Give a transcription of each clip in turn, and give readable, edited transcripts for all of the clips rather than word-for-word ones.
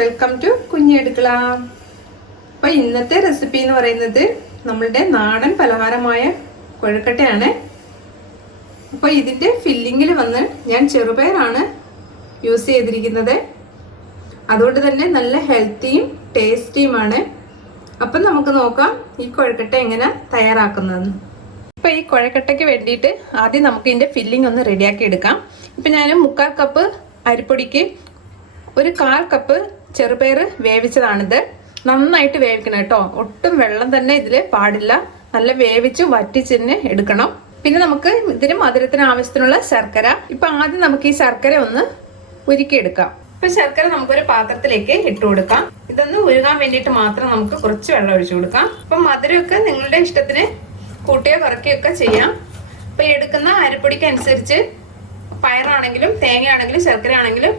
Welcome to കുഞ്ഞടുക്കള. അപ്പോൾ ഇന്നത്തെ recipe എന്ന് പറയുന്നത് നമ്മളുടെ നാടൻ പലഹാരമായ കൊഴുക്കട്ടയാണ്. അപ്പോൾ ഇതിൻ്റെ ഫില്ലിങ്ങിൽ വന്ന് ഞാൻ ചെറുപയറാണ് യൂസ് ചെയ്തിരിക്കുന്നത്. അതുകൊണ്ട് തന്നെ നല്ല ഹെൽത്തിയും ടേസ്റ്റിയുമാണ്. അപ്പം നമുക്ക് നോക്കാം ഈ കൊഴുക്കട്ട എങ്ങനെ തയ്യാറാക്കുന്നതെന്ന്. ഇപ്പോൾ ഈ കൊഴുക്കട്ടയ്ക്ക് വേണ്ടിയിട്ട് ആദ്യം നമുക്ക് ഇതിൻ്റെ ഫില്ലിംഗ് ഒന്ന് റെഡിയാക്കി എടുക്കാം. ഇപ്പം ഞാൻ 3/4 കപ്പ് അരിപ്പൊടിക്ക് 1/4 കപ്പ് ചെറുപയർ വേവിച്ചതാണിത്. നന്നായിട്ട് വേവിക്കണം കേട്ടോ, ഒട്ടും വെള്ളം തന്നെ ഇതിൽ പാടില്ല. നല്ല വേവിച്ച് വറ്റിച്ചിന് എടുക്കണം. പിന്നെ നമുക്ക് ഇതിന് മധുരത്തിന് ആവശ്യത്തിനുള്ള ശർക്കര. ഇപ്പം ആദ്യം നമുക്ക് ഈ ശർക്കര ഒന്ന് ഉരുക്കിയെടുക്കാം. ഇപ്പം ശർക്കര നമുക്കൊരു പാത്രത്തിലേക്ക് ഇട്ട് കൊടുക്കാം. ഇതൊന്ന് ഉരുകാൻ വേണ്ടിയിട്ട് മാത്രം നമുക്ക് കുറച്ച് വെള്ളം ഒഴിച്ചു കൊടുക്കാം. അപ്പം മധുരമൊക്കെ നിങ്ങളുടെ ഇഷ്ടത്തിന് കൂട്ടിയോ കുറയ്ക്കുകയൊക്കെ ചെയ്യാം. അപ്പം എടുക്കുന്ന അരിപ്പൊടിക്ക് അനുസരിച്ച് പയറാണെങ്കിലും തേങ്ങയാണെങ്കിലും ശർക്കര ആണെങ്കിലും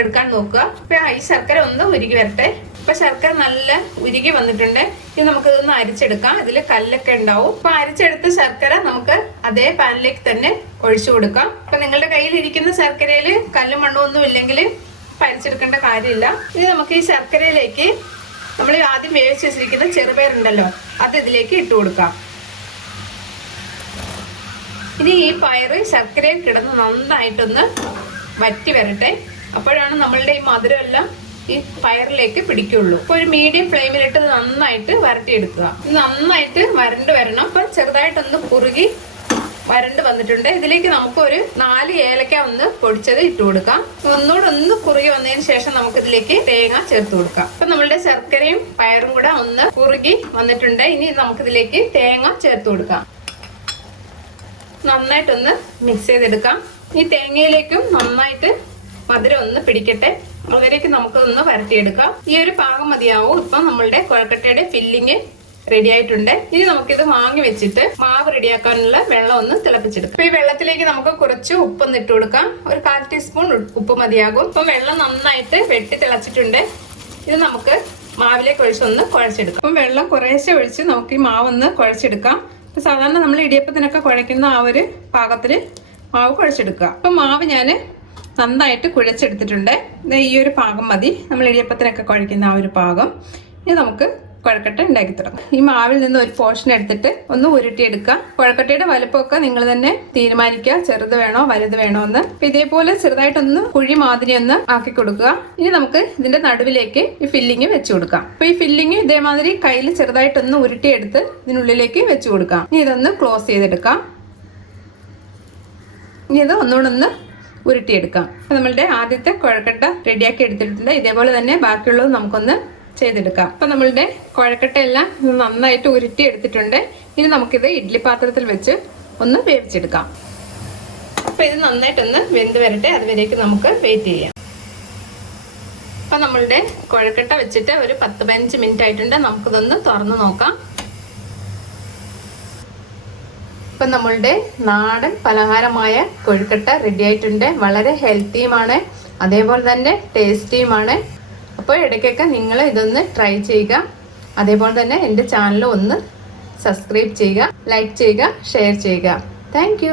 എടുക്കാൻ നോക്കുക. അപ്പൊ ഈ ശർക്കര ഒന്ന് ഉരുകി വരട്ടെ. ഇപ്പൊ ശർക്കര നല്ല ഉരുകി വന്നിട്ടുണ്ട്. ഇത് നമുക്ക് ഇതൊന്ന് അരിച്ചെടുക്കാം. ഇതിൽ കല്ലൊക്കെ ഉണ്ടാവും. അപ്പൊ അരിച്ചെടുത്ത ശർക്കര നമുക്ക് അതേ പാനിലേക്ക് തന്നെ ഒഴിച്ചു കൊടുക്കാം. അപ്പൊ നിങ്ങളുടെ കയ്യിൽ ഇരിക്കുന്ന ശർക്കരയിൽ കല്ലും മണ്ണും ഒന്നും ഇല്ലെങ്കിൽ അരിച്ചെടുക്കേണ്ട കാര്യമില്ല. ഇനി നമുക്ക് ഈ ശർക്കരയിലേക്ക് നമ്മൾ ആദ്യം വേവിച്ച് വെച്ചിരിക്കുന്ന ചെറുപയറുണ്ടല്ലോ, അത് ഇതിലേക്ക് ഇട്ട് കൊടുക്കാം. ഇനി ഈ പയറ് ശർക്കരയിൽ കിടന്ന് നന്നായിട്ടൊന്ന് വറ്റി വരട്ടെ. അപ്പോഴാണ് നമ്മളുടെ ഈ മധുരമെല്ലാം ഈ പയറിലേക്ക് പിടിക്കുള്ളൂ. അപ്പോൾ ഒരു മീഡിയം ഫ്ലെയിമിലിട്ട് നന്നായിട്ട് വരട്ടിയെടുക്കുക. നന്നായിട്ട് വരണ്ട് വരണം. അപ്പം ചെറുതായിട്ടൊന്ന് കുറുകി വരണ്ട് വന്നിട്ടുണ്ട്. ഇതിലേക്ക് നമുക്ക് ഒരു 4 ഏലക്ക ഒന്ന് പൊടിച്ചത് ഇട്ട് കൊടുക്കാം. ഒന്നുകൂടെ ഒന്ന് കുറുകി വന്നതിന് ശേഷം നമുക്ക് ഇതിലേക്ക് തേങ്ങ ചേർത്ത് കൊടുക്കാം. അപ്പൊ നമ്മളുടെ ശർക്കരയും പയറും കൂടെ ഒന്ന് കുറുകി വന്നിട്ടുണ്ട്. ഇനി നമുക്കിതിലേക്ക് തേങ്ങ ചേർത്ത് കൊടുക്കാം. നന്നായിട്ടൊന്ന് മിക്സ് ചെയ്തെടുക്കാം. ഈ തേങ്ങയിലേക്കും നന്നായിട്ട് മധുരം ഒന്ന് പിടിക്കട്ടെ. അതുവരേക്ക് നമുക്ക് ഒന്ന് വരട്ടിയെടുക്കാം. ഈ ഒരു പാകം മതിയാവും. ഇപ്പം നമ്മളുടെ കൊഴുക്കട്ടയുടെ ഫില്ലിങ് റെഡി ആയിട്ടുണ്ട്. ഇനി നമുക്കിത് വാങ്ങി വെച്ചിട്ട് മാവ് റെഡിയാക്കാനുള്ള വെള്ളം ഒന്ന് തിളപ്പിച്ചെടുക്കാം. അപ്പൊ ഈ വെള്ളത്തിലേക്ക് നമുക്ക് കുറച്ച് ഉപ്പൊന്ന് ഇട്ട് കൊടുക്കാം. ഒരു 1/4 ടീസ്പൂൺ ഉപ്പ് മതിയാകും. ഇപ്പം വെള്ളം നന്നായിട്ട് വെട്ടി തിളച്ചിട്ടുണ്ട്. ഇത് നമുക്ക് മാവിലേക്ക് ഒഴിച്ചൊന്ന് കുഴച്ചെടുക്കാം. അപ്പം വെള്ളം കുറേശ്ശെ ഒഴിച്ച് നമുക്ക് ഈ മാവൊന്ന് കുഴച്ചെടുക്കാം. ഇപ്പം സാധാരണ നമ്മൾ ഇടിയപ്പത്തിനൊക്കെ കുഴയ്ക്കുന്ന ആ ഒരു പാകത്തിൽ മാവ് കുഴച്ചെടുക്കുക. അപ്പം മാവ് ഞാൻ നന്നായിട്ട് കുഴച്ചെടുത്തിട്ടുണ്ട്. ഈ ഒരു പാകം മതി, നമ്മൾ ഇടിയപ്പത്തിനൊക്കെ കുഴയ്ക്കുന്ന ആ ഒരു പാകം. ഇനി നമുക്ക് കൊഴുക്കട്ട ഉണ്ടാക്കി തുടങ്ങാം. ഈ മാവിൽ നിന്ന് ഒരു പോർഷൻ എടുത്തിട്ട് ഒന്ന് ഉരുട്ടിയെടുക്കുക. കൊഴുക്കട്ടയുടെ വലുപ്പമൊക്കെ നിങ്ങൾ തന്നെ തീരുമാനിക്കുക, ചെറുത് വേണോ വലുത് വേണോ എന്ന്. ഇതേപോലെ ചെറുതായിട്ടൊന്ന് കുഴി മാതിരി ഒന്ന് ആക്കി കൊടുക്കുക. ഇനി നമുക്ക് ഇതിന്റെ നടുവിലേക്ക് ഈ ഫില്ലിങ് വെച്ച് കൊടുക്കാം. അപ്പൊ ഈ ഫില്ലിങ് ഇതേമാതിരി കയ്യിൽ ചെറുതായിട്ടൊന്ന് ഉരുട്ടിയെടുത്ത് ഇതിനുള്ളിലേക്ക് വെച്ച് കൊടുക്കാം. ഇനി ഇതൊന്ന് ക്ലോസ് ചെയ്തെടുക്കാം. ഇനി ഇത് ഒന്നുകൂടെ ഉരുട്ടിയെടുക്കാം. അപ്പം നമ്മളുടെ ആദ്യത്തെ കൊഴുക്കട്ട റെഡിയാക്കി എടുത്തിട്ടുണ്ട്. ഇതേപോലെ തന്നെ ബാക്കിയുള്ളത് നമുക്കൊന്ന് ചെയ്തെടുക്കാം. അപ്പം നമ്മളുടെ കൊഴുക്കട്ട എല്ലാം നന്നായിട്ട് ഉരുട്ടി എടുത്തിട്ടുണ്ട്. ഇനി നമുക്കിത് ഇഡ്ഡലി പാത്രത്തിൽ വെച്ച് ഒന്ന് വേവിച്ചെടുക്കാം. അപ്പം ഇത് നന്നായിട്ടൊന്ന് വെന്ത് വരട്ടെ. അതുവരേക്ക് നമുക്ക് വെയിറ്റ് ചെയ്യാം. അപ്പം നമ്മളുടെ കൊഴുക്കട്ട വെച്ചിട്ട് ഒരു 10-15 മിനിറ്റ് ആയിട്ടുണ്ട്. നമുക്കിതൊന്ന് തുറന്ന് നോക്കാം. ഇപ്പം നമ്മളുടെ നാടൻ പലഹാരമായ കൊഴുക്കട്ട റെഡി ആയിട്ടുണ്ട്. വളരെ ഹെൽത്തിയുമാണ്, അതേപോലെ തന്നെ ടേസ്റ്റിയുമാണ്. അപ്പോൾ ഇടയ്ക്കൊക്കെ നിങ്ങൾ ഇതൊന്ന് ട്രൈ ചെയ്യുക. അതേപോലെ തന്നെ എൻ്റെ ചാനൽ ഒന്ന് സബ്സ്ക്രൈബ് ചെയ്യുക, ലൈക്ക് ചെയ്യുക, ഷെയർ ചെയ്യുക. താങ്ക്